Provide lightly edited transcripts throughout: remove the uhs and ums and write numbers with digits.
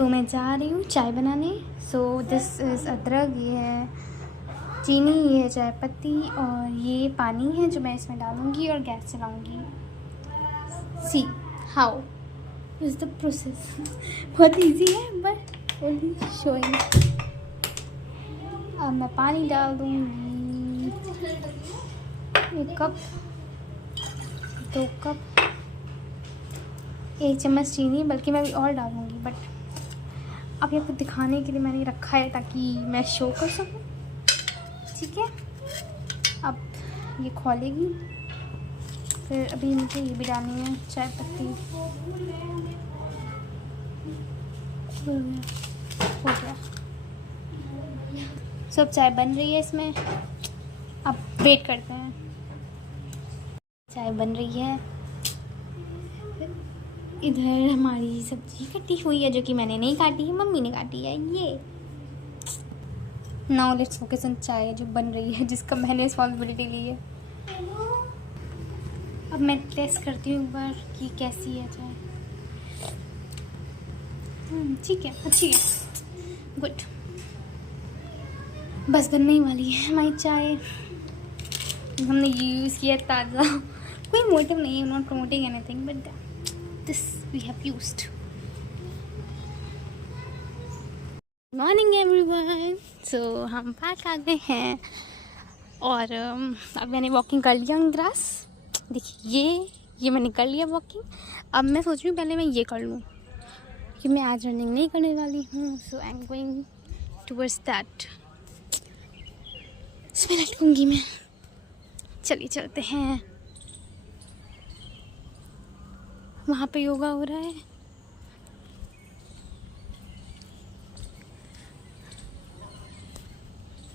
तो मैं जा रही हूँ चाय बनाने। सो दिस इज़ अदरक, ये है चीनी, ये है चाय पत्ती और ये पानी है जो मैं इसमें डालूँगी और गैस चलाऊँगी। See how is the process. बहुत इजी है बट ओनली शोइंग। अब मैं पानी डाल दूँगी, 1 कप, 2 कप, 1 चम्मच चीनी, बल्कि मैं अभी और डालूँगी बट अब आपको दिखाने के लिए मैंने रखा है ताकि मैं शो कर सकूँ। ठीक है, अब ये खोलेगी, फिर अभी मुझे ये भी डालनी है चाय पत्ती। हो गया। सब चाय बन रही है इसमें, अब वेट करते हैं। चाय बन रही है, इधर हमारी सब्जी कटी हुई है जो कि मैंने नहीं काटी है, मम्मी ने काटी है। ये नाउ लेट्स फोकस ऑन चाय जो बन रही है, जिसका मैंने रिस्पॉन्सिबिलिटी ली है। अब मैं टेस्ट करती हूँ एक बार कि कैसी है चाय। ठीक है, अच्छी है, गुड। बस बनने ही वाली है हमारी चाय। हमने यूज़ किया ताज़ा, कोई मोटिव नहीं है, not promoting anything but this we have used. Morning everyone. So हम पार्क आ गए हैं और अब मैंने वॉकिंग कर लिया ऑन ग्रास। देखिए ये मैंने कर लिया वॉकिंग। अब मैं सोच रही हूँ पहले मैं ये कर लूँ कि मैं आज रनिंग नहीं करने वाली हूँ। So I am going towards that. इसमें लटकूँगी मैं। चलिए चलते हैं, वहाँ पे योगा हो रहा है।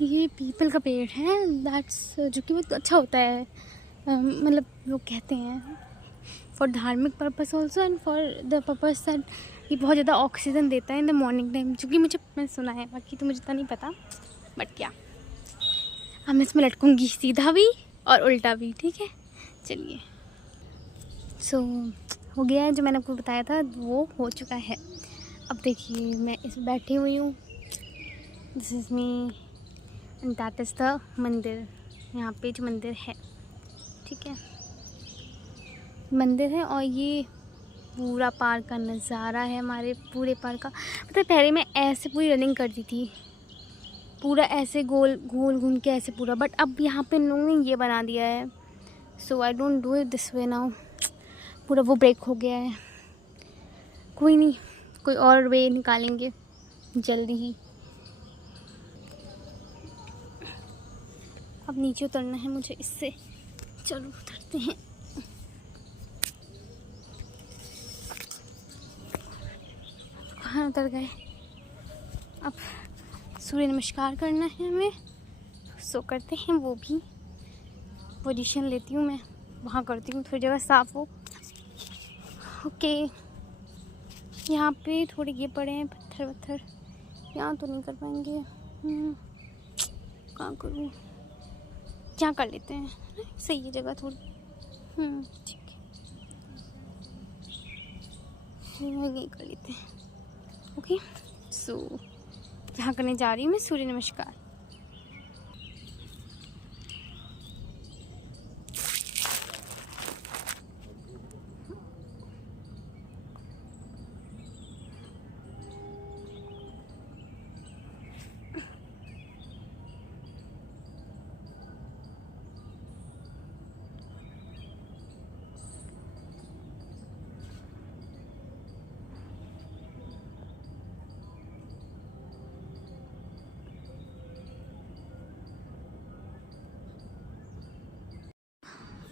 ये पीपल का पेड़ है दैट्स, जो कि बहुत अच्छा होता है। मतलब लोग कहते हैं फॉर धार्मिक purpose also and for the purpose that ये बहुत ज़्यादा ऑक्सीजन देता है इन द मॉर्निंग टाइम, जो कि मैंने सुना है, बाकी तो मुझे इतना नहीं पता बट क्या। अब मैं इसमें लटकूँगी सीधा भी और उल्टा भी। ठीक है, चलिए। सो हो गया है, जो मैंने आपको बताया था वो हो चुका है। अब देखिए मैं इस बैठी हुई हूँ, this is me and that is the मंदिर। यहाँ पे जो मंदिर है, ठीक है, मंदिर है और ये पूरा पार्क का नज़ारा है। हमारे पूरे पार्क का पता है, पहले मैं ऐसे पूरी रनिंग करती थी, पूरा ऐसे गोल गोल घूम के ऐसे पूरा, बट अब यहाँ पे इन लोगों ने ये बना दिया है। So I don't do it this way now. पूरा वो ब्रेक हो गया है। कोई नहीं, कोई और वे निकालेंगे जल्दी ही। अब नीचे उतरना है मुझे इससे, चलो उतरते हैं। कहाँ उतर गए? अब सूर्य नमस्कार करना है हमें, सो करते हैं वो भी। पोजीशन लेती हूँ मैं, वहाँ करती हूँ, थोड़ी जगह साफ हो। ओके, यहाँ पे थोड़े ये पड़े हैं पत्थर वत्थर, यहाँ तो नहीं कर पाएंगे। कहाँ करूँ? यहाँ कर लेते हैं, सही है जगह थोड़ी। ठीक है, यहीं कर लेते हैं। ओके, सो यहाँ करने जा रही हूँ मैं सूर्य नमस्कार।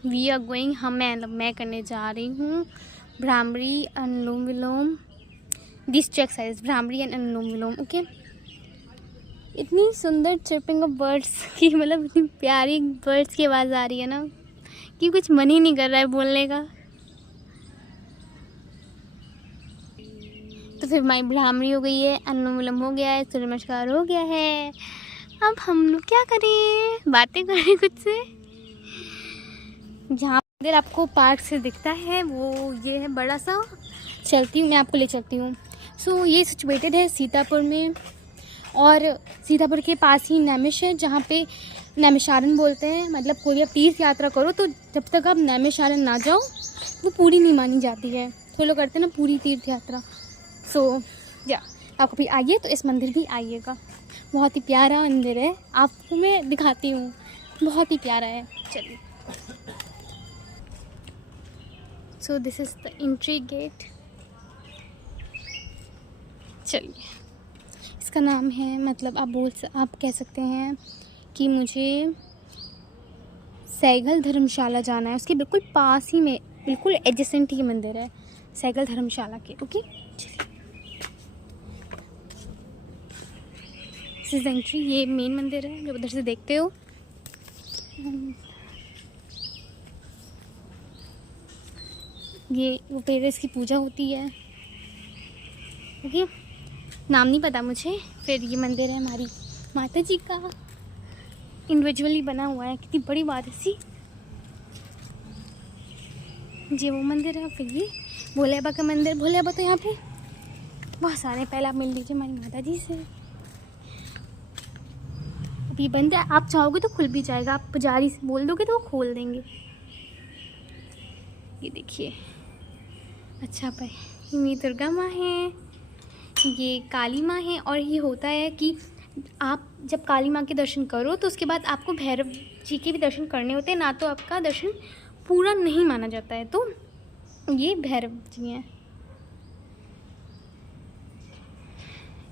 वी आर गोइंग, मैं करने जा रही हूँ bhramari anulom vilom. This two exercise bhramari and anulom vilom. Okay, इतनी सुंदर चिर्पिंग ऑफ बर्ड्स की, मतलब इतनी प्यारी बर्ड्स की आवाज़ आ रही है ना कि कुछ मन ही नहीं कर रहा है बोलने का। तो फिर हमारी भ्रामरी हो गई है, अनुलोम विलोम हो गया है, सूर्य नमस्कार हो गया है। अब हम लोग क्या करें? बातें करें खुद से। जहाँ मंदिर आपको पार्क से दिखता है वो ये है बड़ा सा। चलती हूँ मैं, आपको ले चलती हूँ। सो ये सिचुएटेड है सीतापुर में, और सीतापुर के पास ही नैमिष है, जहाँ पे नैमिषारण्य बोलते हैं। मतलब कोई आप तीर्थ यात्रा करो तो जब तक आप नैमिषारण्य ना जाओ वो पूरी नहीं मानी जाती है। तो लोग करते हैं ना पूरी तीर्थ यात्रा। सो या आप कभी आइए तो इस मंदिर भी आइएगा, बहुत ही प्यारा मंदिर है, आपको मैं दिखाती हूँ, बहुत ही प्यारा है। चलिए, so this is the entry gate. चलिए, इसका नाम है, मतलब आप कह सकते हैं कि मुझे सैगल धर्मशाला जाना है, उसके बिल्कुल पास ही में, बिल्कुल एडजेसेंट ही मंदिर है सैगल धर्मशाला के। ओके, चलिए, दिस इज एंट्री। ये मेन मंदिर है जो उधर से देखते हो। ये वो पेरेंट्स की पूजा होती है। ओके, नाम नहीं पता मुझे। फिर ये मंदिर है हमारी माता जी का, इंडिविजुअली बना हुआ है, कितनी बड़ी बात है सी। ये वो मंदिर है। फिर ये भोले बाबा का मंदिर। भोले बाबा तो यहाँ पे बहुत सारे, पहले आप मिल लीजिए हमारी माता जी से। अभी बंद है, आप चाहोगे तो खुल भी जाएगा, आप पुजारी से बोल दोगे तो वो खोल देंगे। ये देखिए, अच्छा भाई, ये दुर्गा माँ है, ये काली माँ है। और ये होता है कि आप जब काली माँ के दर्शन करो तो उसके बाद आपको भैरव जी के भी दर्शन करने होते हैं, ना तो आपका दर्शन पूरा नहीं माना जाता है। तो ये भैरव जी हैं।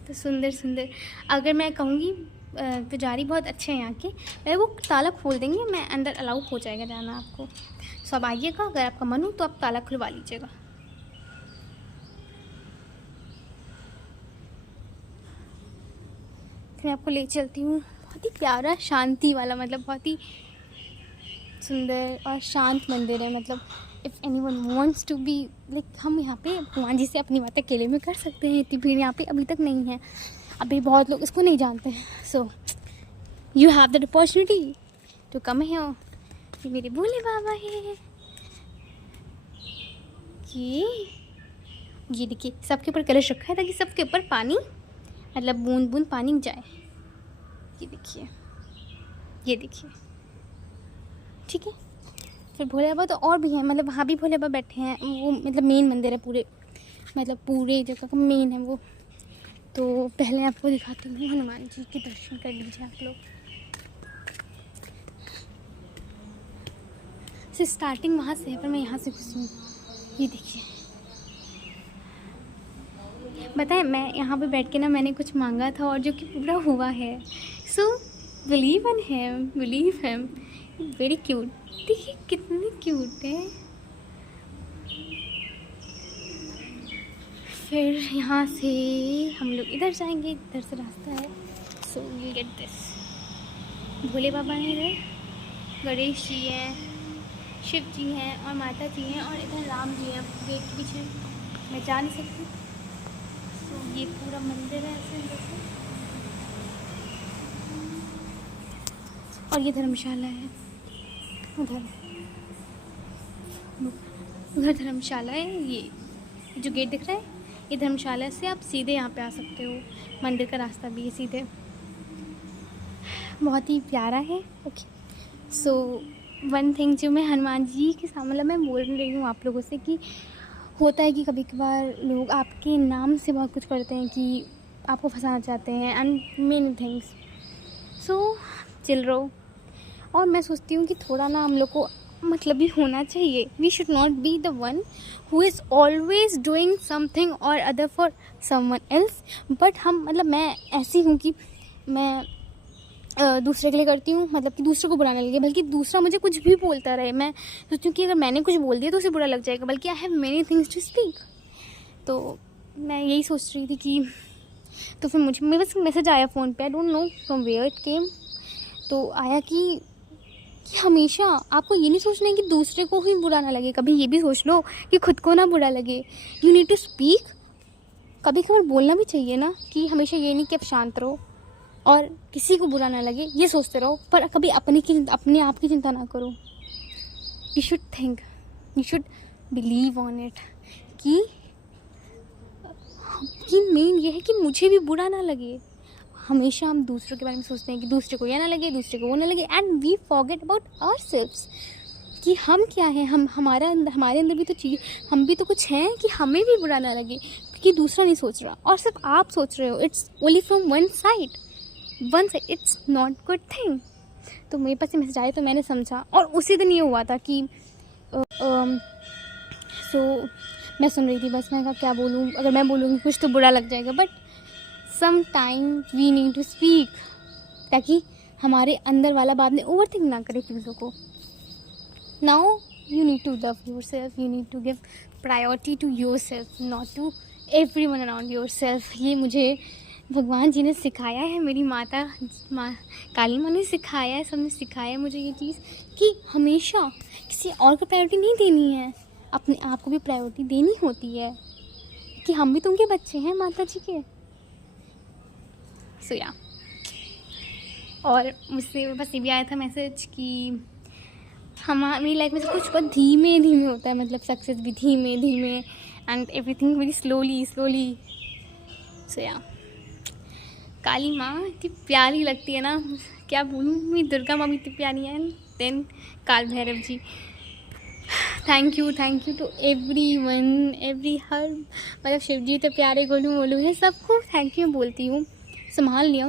तो सुंदर सुंदर, अगर मैं कहूँगी पुजारी बहुत अच्छे हैं यहाँ के, मैं वो ताला खोल देंगे, मैं अंदर अलाउ हो जाएगा जाना आपको। सो अब आइएगा, अगर आपका मन हो तो आप ताला खुलवा लीजिएगा। मैं आपको ले चलती हूँ, बहुत ही प्यारा शांति वाला, मतलब बहुत ही सुंदर और शांत मंदिर है। मतलब if anyone wants to be like, हम यहाँ पे भगवान जी से अपनी बातें अकेले में कर सकते हैं। इतनी भीड़ यहाँ पे अभी तक नहीं है, अभी बहुत लोग इसको नहीं जानते हैं। So you have the opportunity to come here. ये मेरे भोले बाबा है। ये देखिए, सबके ऊपर कलश रखा है ताकि सबके ऊपर पानी, मतलब बूंद बूंद पानी जाए। ये देखिए, ये देखिए, ठीक है। फिर भोले बाबा तो और भी हैं, मतलब वहाँ भी भोले बाबा बैठे हैं। वो मतलब मेन मंदिर है पूरे, मतलब पूरे जगह का मेन है वो। तो पहले आपको दिखाती हूँ हनुमान जी के दर्शन कर लीजिए आप लोग। से स्टार्टिंग वहाँ से है, पर मैं यहाँ से घुसूँ। ये देखिए, बताएं, मैं यहाँ पे बैठ के ना मैंने कुछ मांगा था और जो कि पूरा हुआ है। So believe in him, believe him, very cute. देखिए कितनी क्यूट है। फिर यहाँ से हम लोग इधर जाएंगे, इधर से रास्ता है। So you get this. Bhole Baba हैं इधर, गणेश जी हैं, शिव जी हैं और माता जी हैं, और इधर राम जी हैं गेट के पीछे। मैं जा नहीं सकती। तो ये पूरा मंदिर है ऐसे जैसे, और ये धर्मशाला है। उधर धर्मशाला है। ये जो गेट दिख रहा है ये धर्मशाला से आप सीधे यहाँ पे आ सकते हो। मंदिर का रास्ता भी है सीधे, बहुत ही प्यारा है। ओके, सो वन थिंग जो मैं हनुमान जी के सामने, मतलब मैं बोल रही हूँ आप लोगों से कि होता है कि कभी कभार लोग आपके नाम से बहुत कुछ करते हैं कि आपको फंसाना चाहते हैं, and many things. So chill रहो। और मैं सोचती हूँ कि थोड़ा ना हम लोग को मतलब भी होना चाहिए। We should not be the one who is always doing something or other for someone else. But हम, मतलब मैं ऐसी हूँ कि मैं दूसरे के लिए करती हूँ, मतलब कि दूसरे को बुरा ना लगे, बल्कि दूसरा मुझे कुछ भी बोलता रहे, मैं सोचती हूँ कि अगर मैंने कुछ बोल दिया तो उसे बुरा लग जाएगा, बल्कि I have many things to speak. तो मैं यही सोच रही थी कि, तो फिर मुझे मेरे पास मैसेज आया फ़ोन पे, I don't know from where it came. तो आया कि हमेशा आपको ये नहीं सोचना है कि दूसरे को ही बुरा ना लगे, कभी ये भी सोच लो कि खुद को ना बुरा लगे। You need to speak. कभी कभार बोलना भी चाहिए ना, कि हमेशा ये नहीं कि आप शांत रहो और किसी को बुरा ना लगे ये सोचते रहो, पर कभी अपने आप की चिंता ना करो। You should think, you should believe on it कि कि मेन ये है कि मुझे भी बुरा ना लगे। हमेशा हम दूसरों के बारे में सोचते हैं कि दूसरे को यह ना लगे, दूसरे को वो ना लगे, and we forget about ourselves कि हम क्या हैं। हमारे अंदर भी तो चीज़, हम भी तो कुछ हैं कि हमें भी बुरा ना लगे कि दूसरा नहीं सोच रहा और सिर्फ आप सोच रहे हो। It's only from one side, it's not good thing. तो मेरे पास मैसेज आया तो मैंने समझा, और उसी दिन ये हुआ था कि मैं सुन रही थी, बस मैं कहा क्या बोलूँ, अगर मैं बोलूँगी कुछ तो बुरा लग जाएगा, but some time we need to speak, ताकि हमारे अंदर वाला बाद में ओवर थिंक ना करे चीज़ों को। Now you need to love yourself, you need to give priority to yourself, not to everyone around yourself। ये मुझे भगवान जी ने सिखाया है, मेरी माता काली माँ ने सिखाया है, सबने सिखाया है मुझे ये चीज़ कि हमेशा किसी और को प्रायोरिटी नहीं देनी है, अपने आप को भी प्रायोरिटी देनी होती है, कि हम भी तो उनके बच्चे हैं माता जी के। सो या, और मुझसे बस ये भी आया था मैसेज कि मेरी लाइफ में सब कुछ बहुत धीमे धीमे होता है, मतलब सक्सेस भी धीमे धीमे, एंड एवरीथिंग वेरी स्लोली। सो या, काली माँ इतनी प्यारी लगती है ना, क्या बोलूँ, मेरी दुर्गा माँ भी इतनी प्यारी है, एंड देन काल Bhairav ji. Thank you to everyone, हर मतलब शिव जी तो प्यारे गोलू मोलू है, सबको थैंक यू बोलती हूँ। संभाल लिया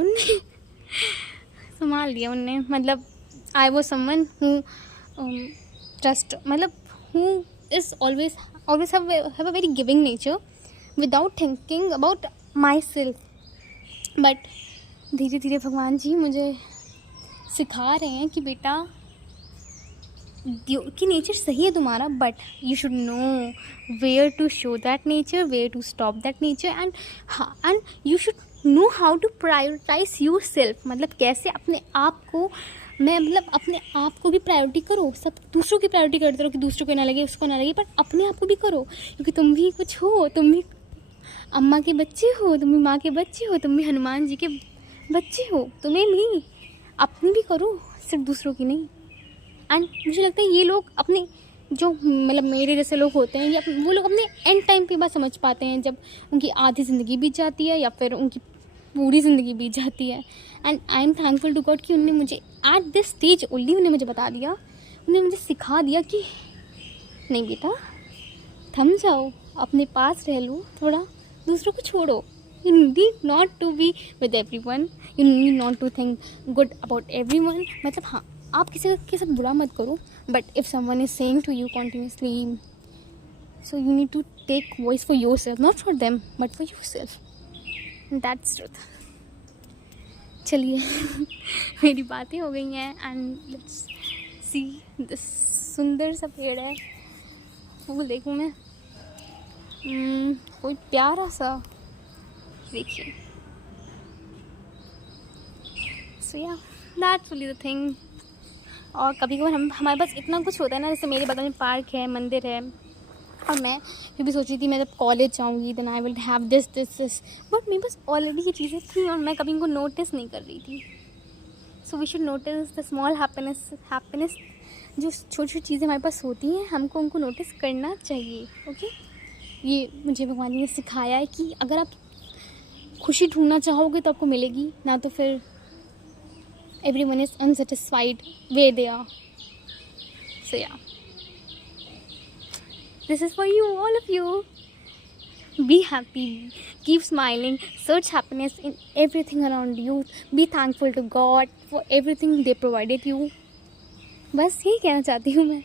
उनने, मतलब I was someone who trust, मतलब who is always have a very giving nature without thinking about myself, but धीरे धीरे भगवान जी मुझे सिखा रहे हैं कि बेटा कि नेचर सही है तुम्हारा, but you should know where to show that nature, where to stop that nature, and you should know how to prioritise yourself, मतलब कैसे अपने आप को अपने आप को भी प्रायोरिटी करो। सब दूसरों की प्रायोरिटी करते रहो कि दूसरों को ना लगे, उसको ना लगे, पर अपने आप को भी करो, क्योंकि तुम भी कुछ हो, तुम भी अम्मा के बच्चे हो, तुम भी माँ के बच्चे हो, तुम भी हनुमान जी के बच्चे हो, तुम्हें भी अपनी भी करो, सिर्फ दूसरों की नहीं। एंड मुझे लगता है ये लोग अपने जो मतलब मेरे जैसे लोग होते हैं, या वो लोग अपने एंड टाइम पे बात समझ पाते हैं, जब उनकी आधी ज़िंदगी बीत जाती है या फिर उनकी पूरी ज़िंदगी बीत जाती है। And I am thankful to God कि उन्होंने मुझे एट दिस स्टेज ओनली उन्हें मुझे बता दिया, उन्होंने मुझे सिखा दिया कि नहीं बेटा थम जाओ, अपने पास रह लो, थोड़ा दूसरों को छोड़ो। You need not to be with everyone, you need not to think good about everyone. मतलब हाँ, आप किसी के साथ बुरा मत करो, but if someone is saying to you continuously, so you need to take voice for yourself, not for them but for yourself, that's truth. चलिए मेरी बातें हो गई हैं, एंड लेट्स सी दिस सुंदर सा पेड़ है, फूल देखूँ मैं, कोई प्यारा सा, देखिए। सो या, दैट्स ओनली द थिंग। और कभी कभार हमारे पास इतना कुछ होता है ना, जैसे मेरे बगल में पार्क है, मंदिर है, और मैं फिर भी सोच रही थी मैं जब कॉलेज जाऊँगी then I will have this, but मेरे पास ऑलरेडी ये चीज़ें थी और मैं कभी इनको नोटिस नहीं कर रही थी। So we should notice the small happiness, जो छोटी छोटी चीज़ें हमारे पास होती हैं, हमको उनको नोटिस करना चाहिए। ओके, ये मुझे भगवान ने सिखाया है कि अगर आप खुशी ढूंढना चाहोगे तो आपको मिलेगी, ना तो फिर everyone is unsatisfied where they are. So yeah, this is for you, all of you. Be happy, keep smiling, search happiness in everything around you, be thankful to God for everything they provided you. बस यही कहना चाहती हूँ मैं।